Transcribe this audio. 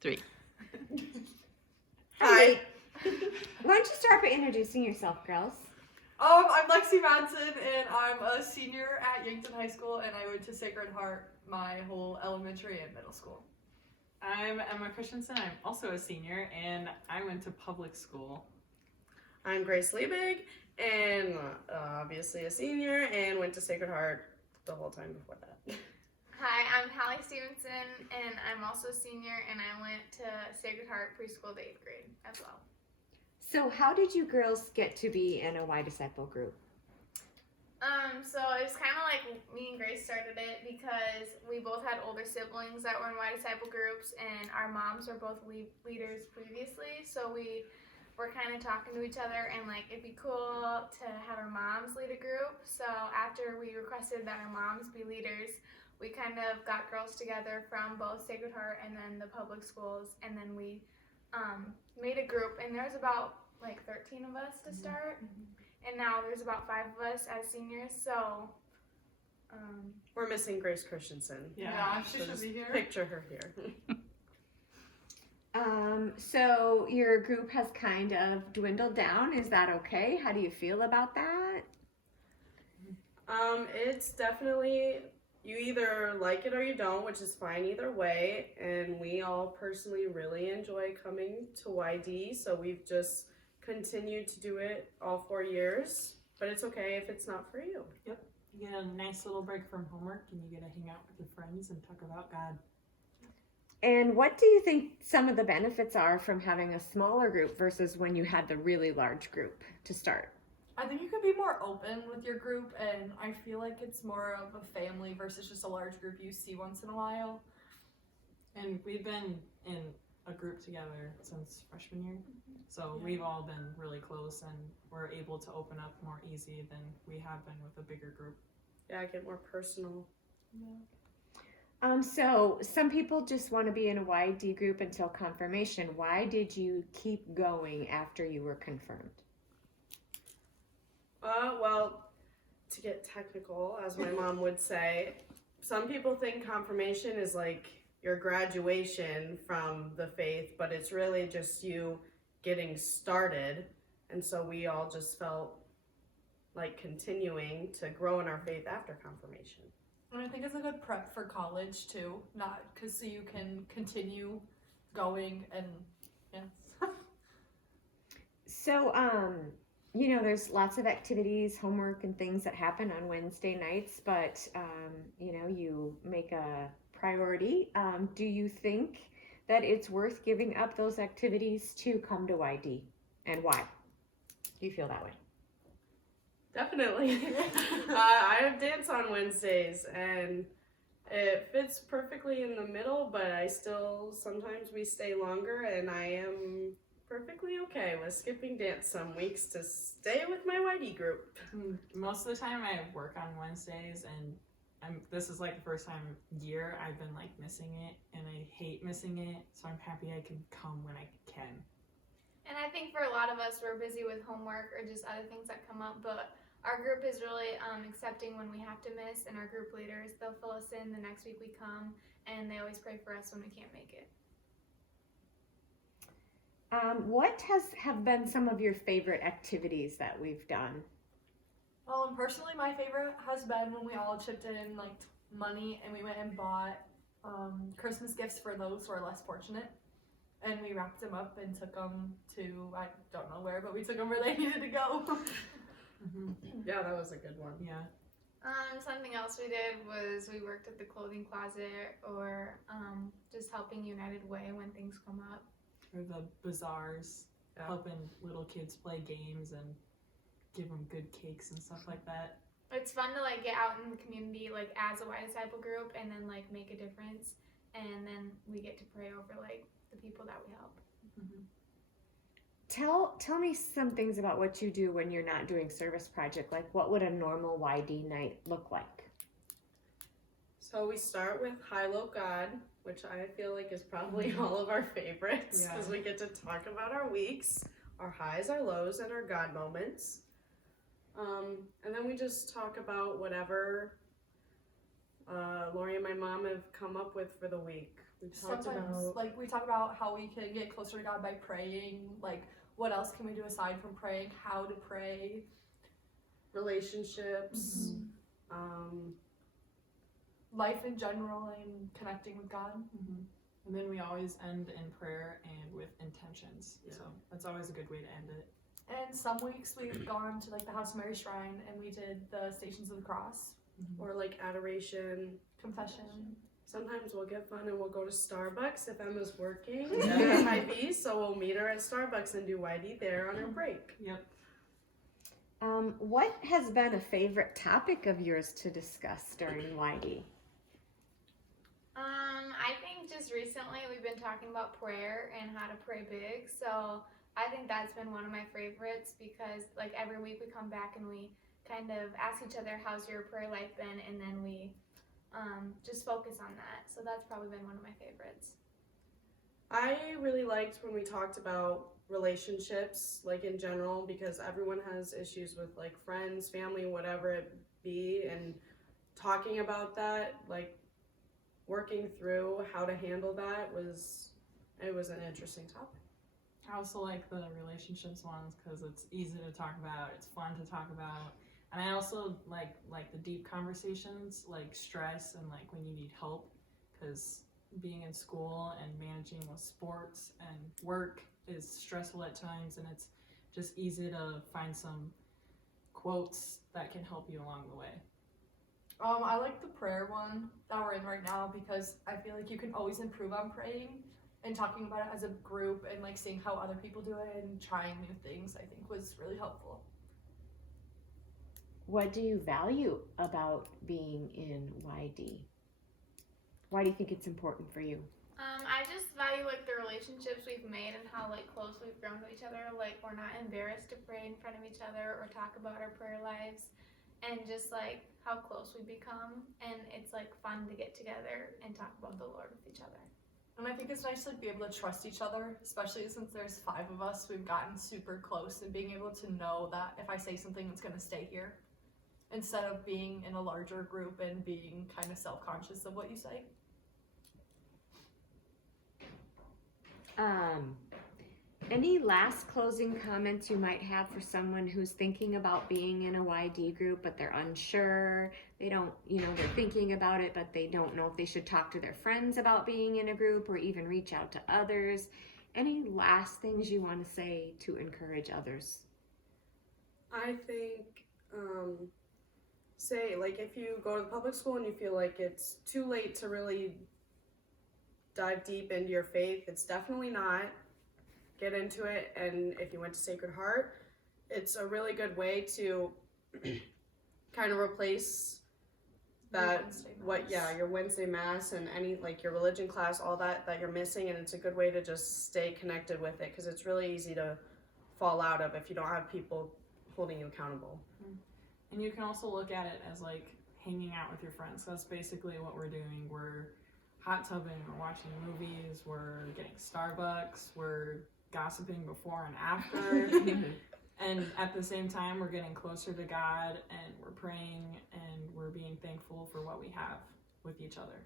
3. Hi. Why don't you start by introducing yourself, girls? I'm Lexi Madsen, and I'm a senior at Yankton High School, and I went to Sacred Heart my whole elementary and middle school. I'm Emma Christensen. I'm also a senior, and I went to public school. I'm Grace Liebig, and obviously a senior, and went to Sacred Heart the whole time before that. Hi, I'm Hallie Stevenson, and I'm also a senior, and I went to Sacred Heart preschool to 8th grade as well. So how did you girls get to be in a YDisciple group? So it was kind of like me and Grace started it because we both had older siblings that were in YDisciple groups, and our moms were both leaders previously, so we were kind of talking to each other, and like it'd be cool to have our moms lead a group. So after we requested that our moms be leaders, we kind of got girls together from both Sacred Heart and then the public schools, and then we made a group, and there's about like 13 of us to start, and now there's about 5 of us as seniors, so We're missing Grace Christensen. Yeah, she So should just be here. Picture her here. So your group has kind of dwindled down. Is that okay? How do you feel about that? It's definitely, you either like it or you don't, which is fine either way. And we all personally really enjoy coming to YD, so we've just continued to do it all 4 years. But it's okay if it's not for you. Yep. You get a nice little break from homework, and you get to hang out with your friends and talk about God. And what do you think some of the benefits are from having a smaller group versus when you had the really large group to start? I think you could be more open with your group, and I feel like it's more of a family versus just a large group you see once in a while. And we've been in a group together since freshman year, so we've all been really close, and we're able to open up more easy than we have been with a bigger group. Yeah, get more personal. So some people just want to be in a YD group until confirmation. Why did you keep going after you were confirmed? Well, to get technical, as my mom would say, some people think confirmation is like your graduation from the faith, but it's really just you getting started. And so we all just felt like continuing to grow in our faith after confirmation. And I think it's a good prep for college too, not because so you can continue going and So, you know, there's lots of activities, homework, and things that happen on Wednesday nights, but, you know, you make a priority. Do you think that it's worth giving up those activities to come to YD? And why? Do you feel that way? Definitely. I have dance on Wednesdays, and it fits perfectly in the middle, but I still, sometimes we stay longer, and I am perfectly okay with skipping dance some weeks to stay with my YD group. Most of the time I work on Wednesdays, and this is like the first time year I've been like missing it, and I hate missing it, so I'm happy I can come when I can. And I think for a lot of us, we're busy with homework or just other things that come up, but our group is really accepting when we have to miss, and our group leaders, they'll fill us in the next week we come, and they always pray for us when we can't make it. What have been some of your favorite activities that we've done? Personally, my favorite has been when we all chipped in like money and we went and bought Christmas gifts for those who are less fortunate, and we wrapped them up and took them to, I don't know where, but we took them where they needed to go. Yeah, that was a good one. Yeah. Something else we did was we worked at the clothing closet, or just helping United Way when things come up. Or the bazaars, helping little kids play games and give them good cakes and stuff like that. It's fun to like get out in the community like as a YDisciple group and then like make a difference, and then we get to pray over like the people that we help. Tell me some things about what you do when you're not doing service project. Like, what would a normal YD night look like? So we start with High Low God, which I feel like is probably all of our favorites, because we get to talk about our weeks, our highs, our lows, and our God moments. And then we just talk about whatever Lori and my mom have come up with for the week. We talked Sometimes, about like, we talk about how we can get closer to God by praying. Like, what else can we do aside from praying? How to pray. relationships. Life in general and connecting with God. And then we always end in prayer and with intentions. Yeah. So that's always a good way to end it. And some weeks we've gone to like the House of Mary Shrine and we did the Stations of the Cross, Or like adoration. confession. Sometimes we'll get fun and we'll go to Starbucks if Emma's working Yeah. at IB, so we'll meet her at Starbucks and do YD there on her break. Yep. What has been a favorite topic of yours to discuss during YD? I think just recently we've been talking about prayer and how to pray big. So I think that's been one of my favorites because like every week we come back and we kind of ask each other, how's your prayer life been? And then we just focus on that. So that's probably been one of my favorites. I really liked when we talked about relationships, like in general, because everyone has issues with like friends, family, whatever it be, and talking about that, like working through how to handle that was an interesting topic. I also like the relationships ones because it's easy to talk about. It's fun to talk about. And I also like the deep conversations, like stress and like when you need help, because being in school and managing with sports and work is stressful at times, and it's just easy to find some quotes that can help you along the way. I like the prayer one that we're in right now because I feel like you can always improve on praying and talking about it as a group and like seeing how other people do it and trying new things I think was really helpful. What do you value about being in YD? Why do you think it's important for you? I just value like the relationships we've made and how like close we've grown to each other. Like we're not embarrassed to pray in front of each other or talk about our prayer lives, and just like how close we become. And it's like fun to get together and talk about the Lord with each other. And I think it's nice to like, be able to trust each other, especially since there's 5 of us. We've gotten super close and being able to know that if I say something, it's gonna stay here, instead of being in a larger group and being kind of self-conscious of what you say. Any last closing comments you might have for someone who's thinking about being in a YD group, but they're unsure? They don't, they're thinking about it, but they don't know if they should talk to their friends about being in a group or even reach out to others. Any last things you want to say to encourage others? I think, say, like, if you go to the public school and you feel like it's too late to really dive deep into your faith, it's definitely not. Get into it, and if you went to Sacred Heart, it's a really good way to kind of replace that, your Wednesday Mass and any, like, your religion class, all that you're missing, and it's a good way to just stay connected with it, because it's really easy to fall out of if you don't have people holding you accountable. And you can also look at it as like hanging out with your friends. That's basically what we're doing. We're hot tubbing, we're watching movies, we're getting Starbucks, we're gossiping before and after. And at the same time, we're getting closer to God and we're praying and we're being thankful for what we have with each other.